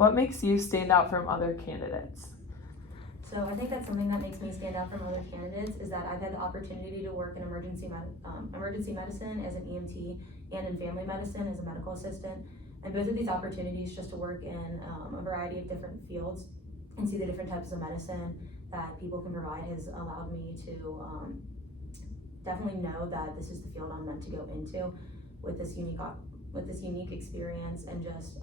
What makes you stand out from other candidates? So I think that's something that makes me stand out from other candidates is that I've had the opportunity to work in emergency medicine as an EMT and in family medicine as a medical assistant. And both of these opportunities just to work in a variety of different fields and see the different types of medicine that people can provide has allowed me to definitely know that this is the field I'm meant to go into with this unique experience and just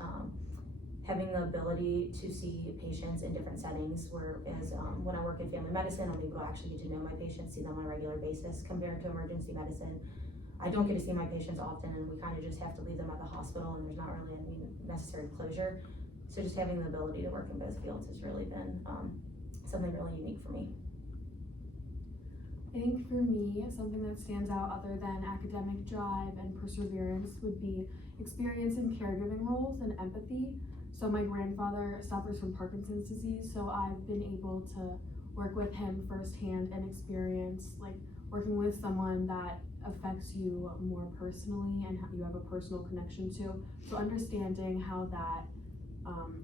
having the ability to see patients in different settings, whereas when I work in family medicine, I'm able to actually get to know my patients, see them on a regular basis, compared to emergency medicine. I don't get to see my patients often, and we kind of just have to leave them at the hospital, and there's not really any necessary closure. So just having the ability to work in both fields has really been something really unique for me. I think for me, something that stands out other than academic drive and perseverance would be experience in caregiving roles and empathy. So my grandfather suffers from Parkinson's disease, so I've been able to work with him firsthand and experience like working with someone that affects you more personally and you have a personal connection to. So understanding how that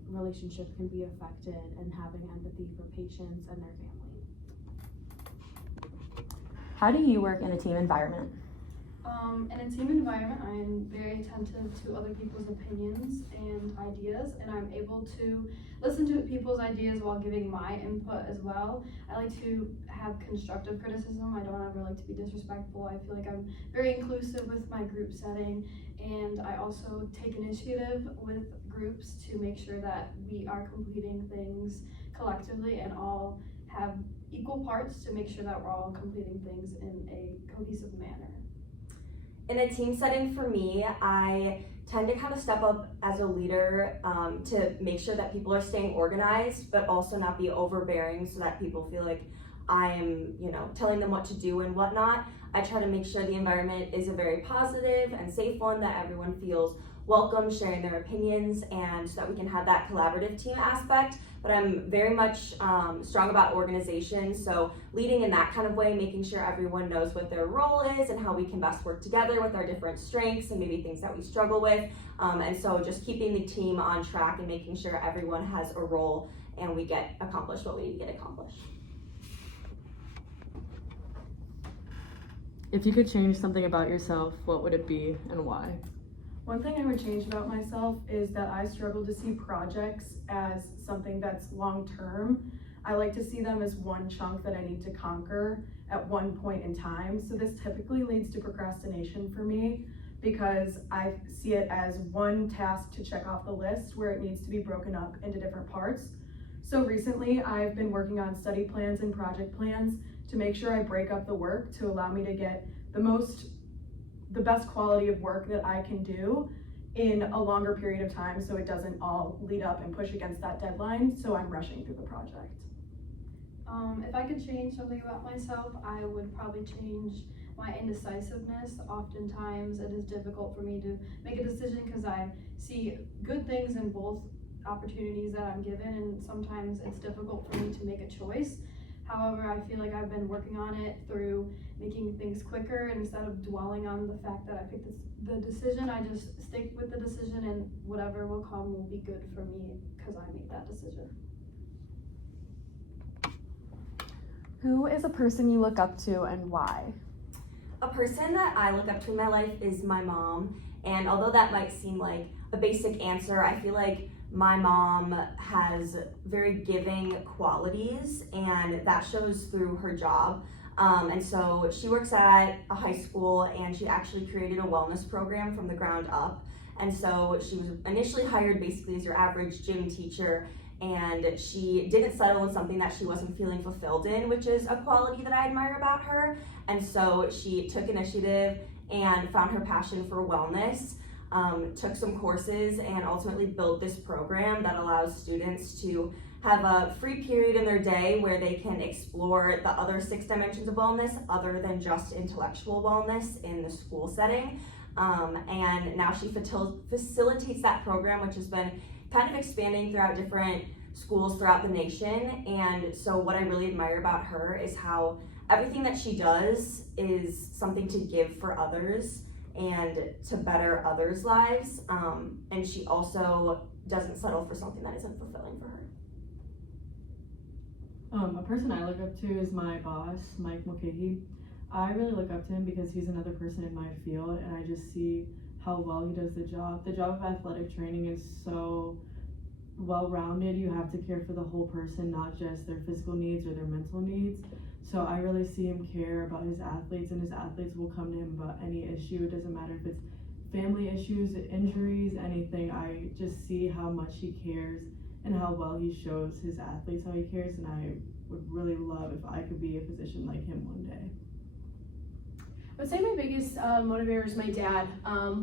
relationship can be affected and having empathy for patients and their family. How do you work in a team environment? In a team environment, I'm very attentive to other people's opinions and ideas, and I'm able to listen to people's ideas while giving my input as well. I like to have constructive criticism. I don't ever like to be disrespectful. I feel like I'm very inclusive with my group setting, and I also take initiative with groups to make sure that we are completing things collectively and all have equal parts to make sure that we're all completing things in a cohesive manner. In a team setting for me, I tend to kind of step up as a leader to make sure that people are staying organized, but also not be overbearing so that people feel like I'm, telling them what to do and whatnot. I try to make sure the environment is a very positive and safe one, that everyone feels welcome sharing their opinions, and so that we can have that collaborative team aspect. But I'm very much strong about organization, so leading in that kind of way, making sure everyone knows what their role is and how we can best work together with our different strengths and maybe things that we struggle with. And so just keeping the team on track and making sure everyone has a role and we get accomplished what we need to get accomplished. If you could change something about yourself, what would it be and why? One thing I would change about myself is that I struggle to see projects as something that's long-term. I like to see them as one chunk that I need to conquer at one point in time. So this typically leads to procrastination for me because I see it as one task to check off the list where it needs to be broken up into different parts. So recently I've been working on study plans and project plans to make sure I break up the work to allow me to get the best quality of work that I can do in a longer period of time, so it doesn't all lead up and push against that deadline, so I'm rushing through the project. If I could change something about myself, I would probably change my indecisiveness. Oftentimes it is difficult for me to make a decision because I see good things in both opportunities that I'm given, and sometimes it's difficult for me to make a choice. However, I feel like I've been working on it through making things quicker, and instead of dwelling on the fact that I picked the decision, I just stick with the decision, and whatever will come will be good for me because I made that decision. Who is a person you look up to and why? A person that I look up to in my life is my mom, and although that might seem like a basic answer, I feel like my mom has very giving qualities, and that shows through her job. And so she works at a high school, and she actually created a wellness program from the ground up. And so she was initially hired basically as your average gym teacher, and she didn't settle in something that she wasn't feeling fulfilled in, which is a quality that I admire about her. And so she took initiative and found her passion for wellness. Took some courses and ultimately built this program that allows students to have a free period in their day where they can explore the other 6 dimensions of wellness other than just intellectual wellness in the school setting. And now she facilitates that program, which has been kind of expanding throughout different schools throughout the nation. And so what I really admire about her is how everything that she does is something to give for others and to better others' lives. And she also doesn't settle for something that isn't fulfilling for her. A person I look up to is my boss, Mike Mulcahy. I really look up to him because he's another person in my field, and I just see how well he does the job. The job of athletic training is so well-rounded. You have to care for the whole person, not just their physical needs or their mental needs. So I really see him care about his athletes, and his athletes will come to him about any issue. It doesn't matter if it's family issues, injuries, anything. I just see how much he cares and how well he shows his athletes how he cares, and I would really love if I could be a physician like him one day. I would say my biggest motivator is my dad,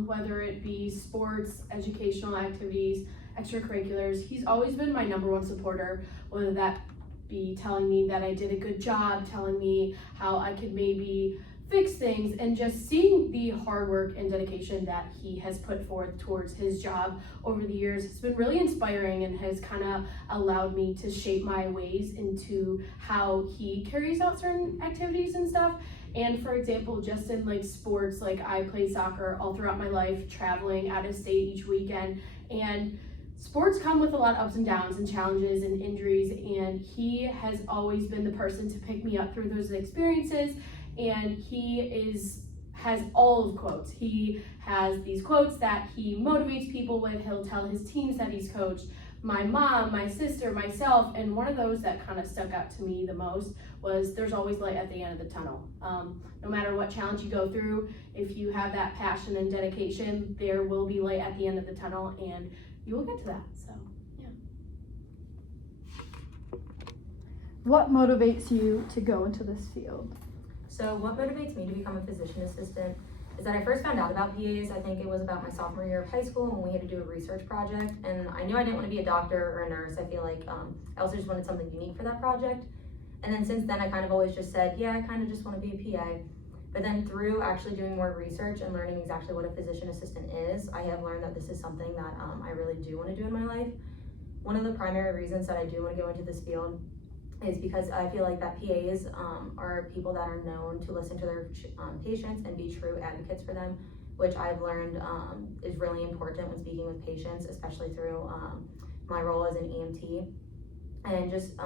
whether it be sports, educational activities, extracurriculars. He's always been my number one supporter, whether that be telling me that I did a good job, telling me how I could maybe fix things, and just seeing the hard work and dedication that he has put forth towards his job over the years has been really inspiring and has kind of allowed me to shape my ways into how he carries out certain activities and stuff. And for example, just in like sports, like I played soccer all throughout my life, traveling out of state each weekend, and sports come with a lot of ups and downs and challenges and injuries, and he has always been the person to pick me up through those experiences. And he has all of quotes. He has these quotes that he motivates people with. He'll tell his teams that he's coached, my mom, my sister, myself, and one of those that kind of stuck out to me the most was there's always light at the end of the tunnel. No matter what challenge you go through, if you have that passion and dedication, there will be light at the end of the tunnel, and you will get to that. So yeah. What motivates you to go into this field? So what motivates me to become a physician assistant is that I first found out about PAs, I think it was about my sophomore year of high school when we had to do a research project, and I knew I didn't want to be a doctor or a nurse. I feel like I also just wanted something unique for that project. And then since then I kind of always just said, yeah, I kind of just want to be a PA. But then through actually doing more research and learning exactly what a physician assistant is, I have learned that this is something that I really do want to do in my life. One of the primary reasons that I do want to go into this field is because I feel like that PAs are people that are known to listen to their patients and be true advocates for them, which I've learned is really important when speaking with patients, especially through my role as an EMT. And just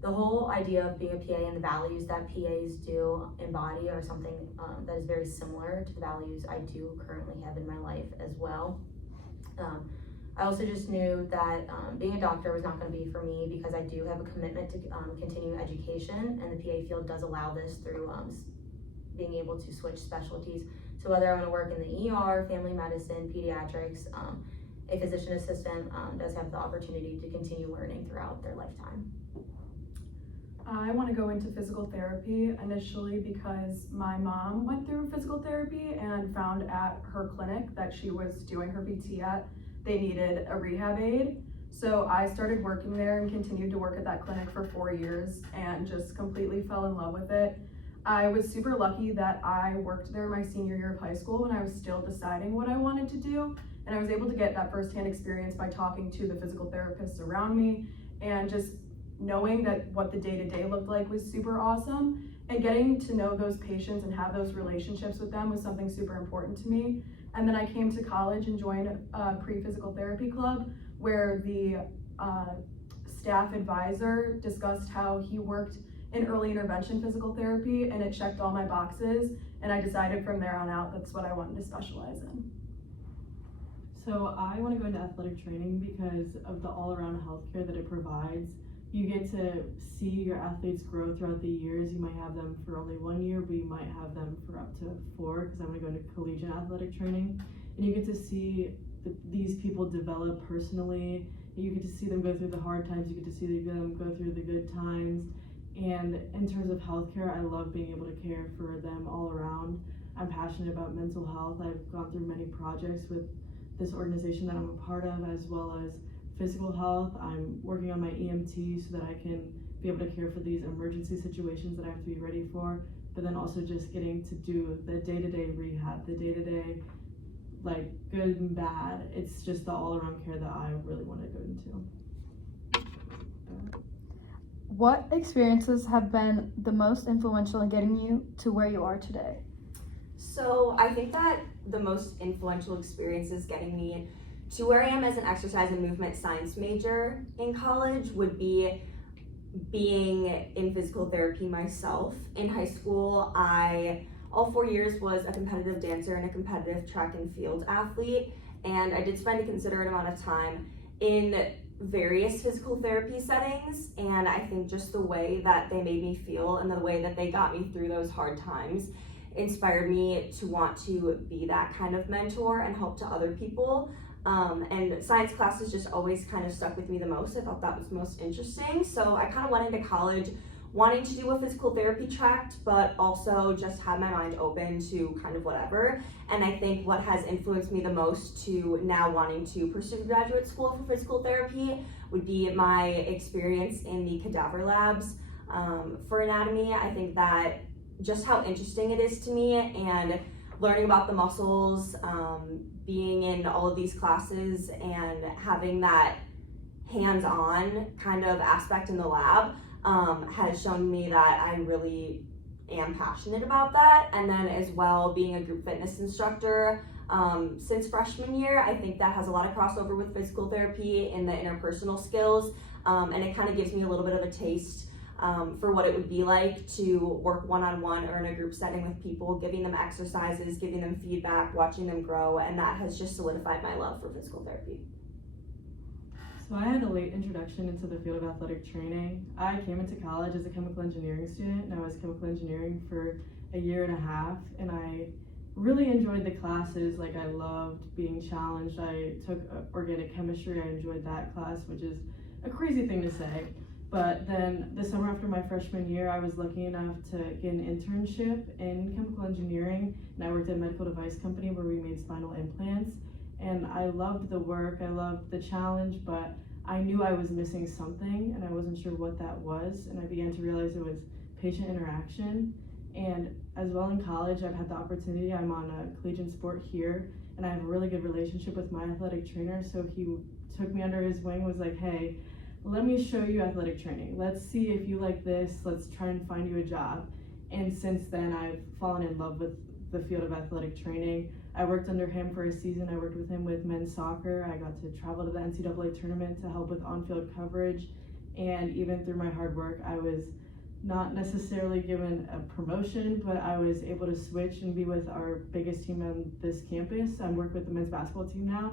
the whole idea of being a PA and the values that PAs do embody are something that is very similar to the values I do currently have in my life as well. I also just knew that being a doctor was not going to be for me because I do have a commitment to continue education, and the PA field does allow this through being able to switch specialties. So whether I want to work in the ER, family medicine, pediatrics, a physician assistant does have the opportunity to continue learning throughout their lifetime. I want to go into physical therapy initially because my mom went through physical therapy and found at her clinic that she was doing her PT at, they needed a rehab aide. So I started working there and continued to work at that clinic for 4 years and just completely fell in love with it. I was super lucky that I worked there my senior year of high school when I was still deciding what I wanted to do. And I was able to get that firsthand experience by talking to the physical therapists around me and just knowing that what the day-to-day looked like was super awesome. And getting to know those patients and have those relationships with them was something super important to me. And then I came to college and joined a pre-physical therapy club where the staff advisor discussed how he worked in early intervention physical therapy, and it checked all my boxes, and I decided from there on out that's what I wanted to specialize in. So I want to go into athletic training because of the all-around healthcare that it provides. You get to see your athletes grow throughout the years. You might have them for only 1 year, but you might have them for up to 4 because I'm going to go into collegiate athletic training. And you get to see these people develop personally. You get to see them go through the hard times. You get to see them go through the good times. And in terms of healthcare, I love being able to care for them all around. I'm passionate about mental health. I've gone through many projects with this organization that I'm a part of, as well as physical health. I'm working on my EMT so that I can be able to care for these emergency situations that I have to be ready for, but then also just getting to do the day-to-day rehab, the day-to-day, like, good and bad. It's just the all-around care that I really want to go into. What experiences have been the most influential in getting you to where you are today? So I think that the most influential experiences getting me to where I am as an exercise and movement science major in college would be being in physical therapy myself. In high school, all 4 years was a competitive dancer and a competitive track and field athlete, and I did spend a considerate amount of time in various physical therapy settings, and I think just the way that they made me feel and the way that they got me through those hard times inspired me to want to be that kind of mentor and help to other people. And science classes just always kind of stuck with me the most. I thought that was most interesting. So I kind of went into college wanting to do a physical therapy track, but also just had my mind open to kind of whatever. And I think what has influenced me the most to now wanting to pursue graduate school for physical therapy would be my experience in the cadaver labs for anatomy. I think that just how interesting it is to me, and learning about the muscles, being in all of these classes and having that hands-on kind of aspect in the lab has shown me that I really am passionate about that. And then as well, being a group fitness instructor since freshman year, I think that has a lot of crossover with physical therapy in the interpersonal skills, and it kind of gives me a little bit of a taste for what it would be like to work one-on-one or in a group setting with people, giving them exercises, giving them feedback, watching them grow, and that has just solidified my love for physical therapy. So I had a late introduction into the field of athletic training. I came into college as a chemical engineering student, and I was chemical engineering for a year and a half, and I really enjoyed the classes. Like, I loved being challenged. I took organic chemistry. I enjoyed that class, which is a crazy thing to say. But then the summer after my freshman year, I was lucky enough to get an internship in chemical engineering, and I worked at a medical device company where we made spinal implants. And I loved the work, I loved the challenge, but I knew I was missing something, and I wasn't sure what that was. And I began to realize it was patient interaction. And as well in college, I've had the opportunity, I'm on a collegiate sport here, and I have a really good relationship with my athletic trainer. So he took me under his wing, was like, hey, let me show you athletic training. Let's see if you like this. Let's try and find you a job. And since then, I've fallen in love with the field of athletic training. I worked under him for a season. I worked with him with men's soccer. I got to travel to the NCAA tournament to help with on-field coverage. And even through my hard work, I was not necessarily given a promotion, but I was able to switch and be with our biggest team on this campus. I work with the men's basketball team now.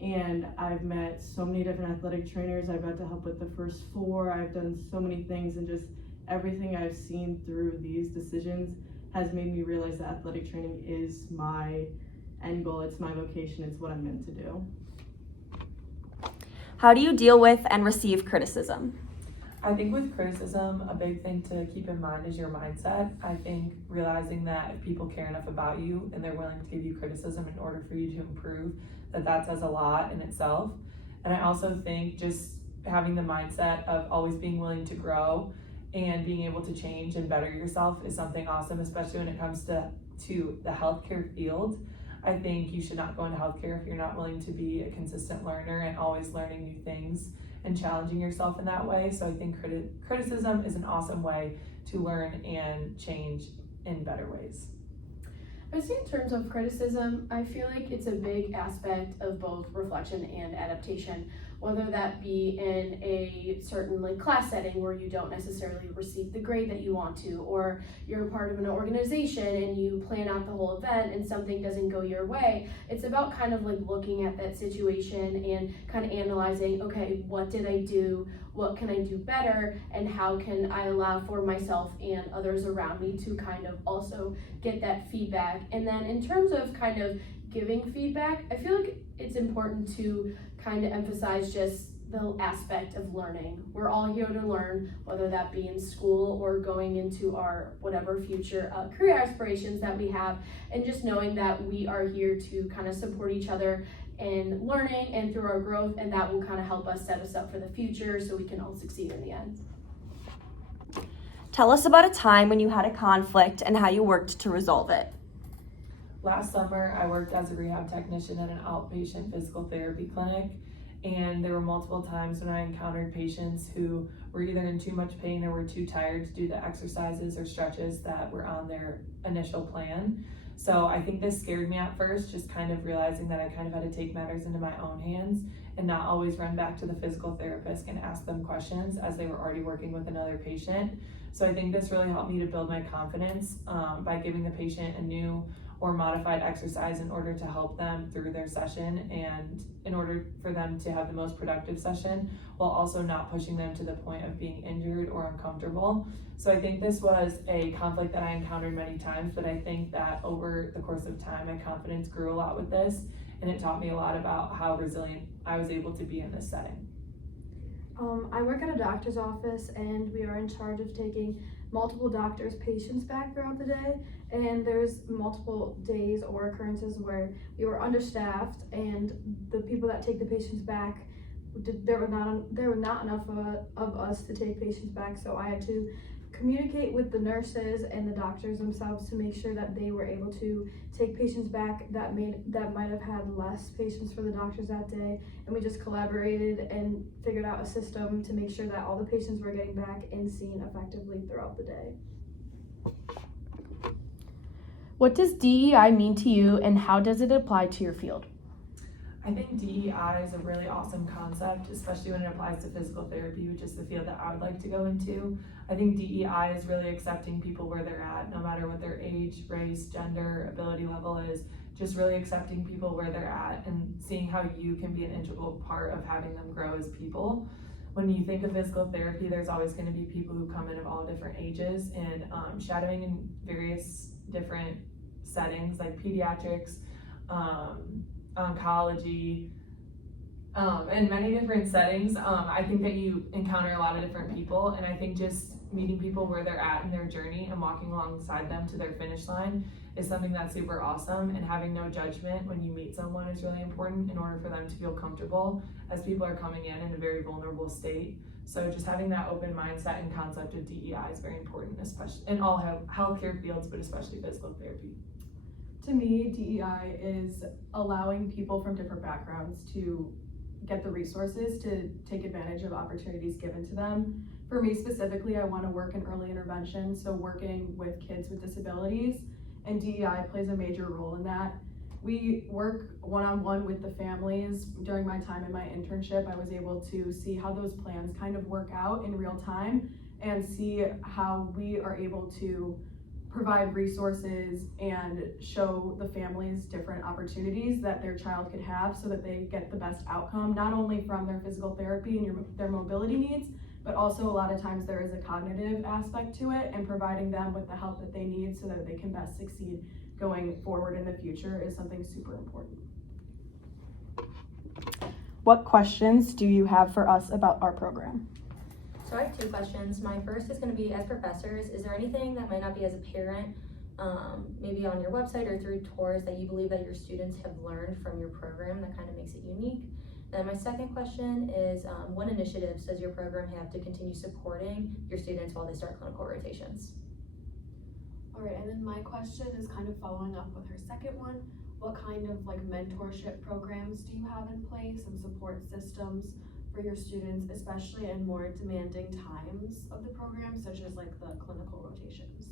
And I've met so many different athletic trainers. I've got to help with the first four. I've done so many things, and just everything I've seen through these decisions has made me realize that athletic training is my end goal. It's my vocation. It's what I'm meant to do. How do you deal with and receive criticism? I think with criticism, a big thing to keep in mind is your mindset. I think realizing that if people care enough about you and they're willing to give you criticism in order for you to improve, that says a lot in itself. And I also think just having the mindset of always being willing to grow and being able to change and better yourself is something awesome, especially when it comes to the healthcare field. I think you should not go into healthcare if you're not willing to be a consistent learner and always learning new things and challenging yourself in that way. So I think criticism is an awesome way to learn and change in better ways. I would say in terms of criticism, I feel like it's a big aspect of both reflection and adaptation, whether that be in a certain class setting where you don't necessarily receive the grade that you want to, or you're a part of an organization and you plan out the whole event and something doesn't go your way. It's about kind of looking at that situation and kind of analyzing, okay, what did I do? What can I do better? And how can I allow for myself and others around me to kind of also get that feedback? And then in terms of kind of giving feedback, I feel like it's important to kind of emphasize just the aspect of learning. We're all here to learn, whether that be in school or going into our whatever future career aspirations that we have, and just knowing that we are here to kind of support each other in learning and through our growth, and that will kind of help us set us up for the future so we can all succeed in the end. Tell us about a time when you had a conflict and how you worked to resolve it. Last summer, I worked as a rehab technician at an outpatient physical therapy clinic, and there were multiple times when I encountered patients who were either in too much pain or were too tired to do the exercises or stretches that were on their initial plan. So I think this scared me at first, just kind of realizing that I kind of had to take matters into my own hands and not always run back to the physical therapist and ask them questions as they were already working with another patient. So I think this really helped me to build my confidence by giving the patient a new or modified exercise in order to help them through their session and in order for them to have the most productive session while also not pushing them to the point of being injured or uncomfortable. So I think this was a conflict that I encountered many times, but I think that over the course of time, my confidence grew a lot with this, and it taught me a lot about how resilient I was able to be in this setting. I work at a doctor's office, and we are in charge of taking multiple doctors' patients back throughout the day. And there's multiple days or occurrences where we were understaffed, and the people that take the patients back, there were not enough of us to take patients back. So I had to communicate with the nurses and the doctors themselves to make sure that they were able to take patients back that might have had less patients for the doctors that day, and we just collaborated and figured out a system to make sure that all the patients were getting back and seen effectively throughout the day. What does DEI mean to you, and how does it apply to your field? I think DEI is a really awesome concept, especially when it applies to physical therapy, which is the field that I would like to go into. I think DEI is really accepting people where they're at, no matter what their age, race, gender, ability level is, just really accepting people where they're at and seeing how you can be an integral part of having them grow as people. When you think of physical therapy, there's always going to be people who come in of all different ages, and shadowing in various different settings like pediatrics, oncology, and many different settings. I think that you encounter a lot of different people, and I think just meeting people where they're at in their journey and walking alongside them to their finish line is something that's super awesome, and having no judgment when you meet someone is really important in order for them to feel comfortable as people are coming in a very vulnerable state. So just having that open mindset and concept of DEI is very important, especially in all healthcare fields, but especially physical therapy. To me, DEI is allowing people from different backgrounds to get the resources to take advantage of opportunities given to them. For me specifically, I want to work in early intervention, so working with kids with disabilities, and DEI plays a major role in that. We work one-on-one with the families. During my time in my internship, I was able to see how those plans kind of work out in real time and see how we are able to provide resources and show the families different opportunities that their child could have so that they get the best outcome, not only from their physical therapy and their mobility needs, but also a lot of times there is a cognitive aspect to it, and providing them with the help that they need so that they can best succeed going forward in the future is something super important. What questions do you have for us about our program? So I have two questions. My first is going to be, as professors, is there anything that might not be as a parent, maybe on your website or through tours, that you believe that your students have learned from your program that kind of makes it unique? And my second question is, what initiatives does your program have to continue supporting your students while they start clinical rotations? All right, and then my question is kind of following up with her second one. What kind of mentorship programs do you have in place and support systems for your students, especially in more demanding times of the program, such as the clinical rotations?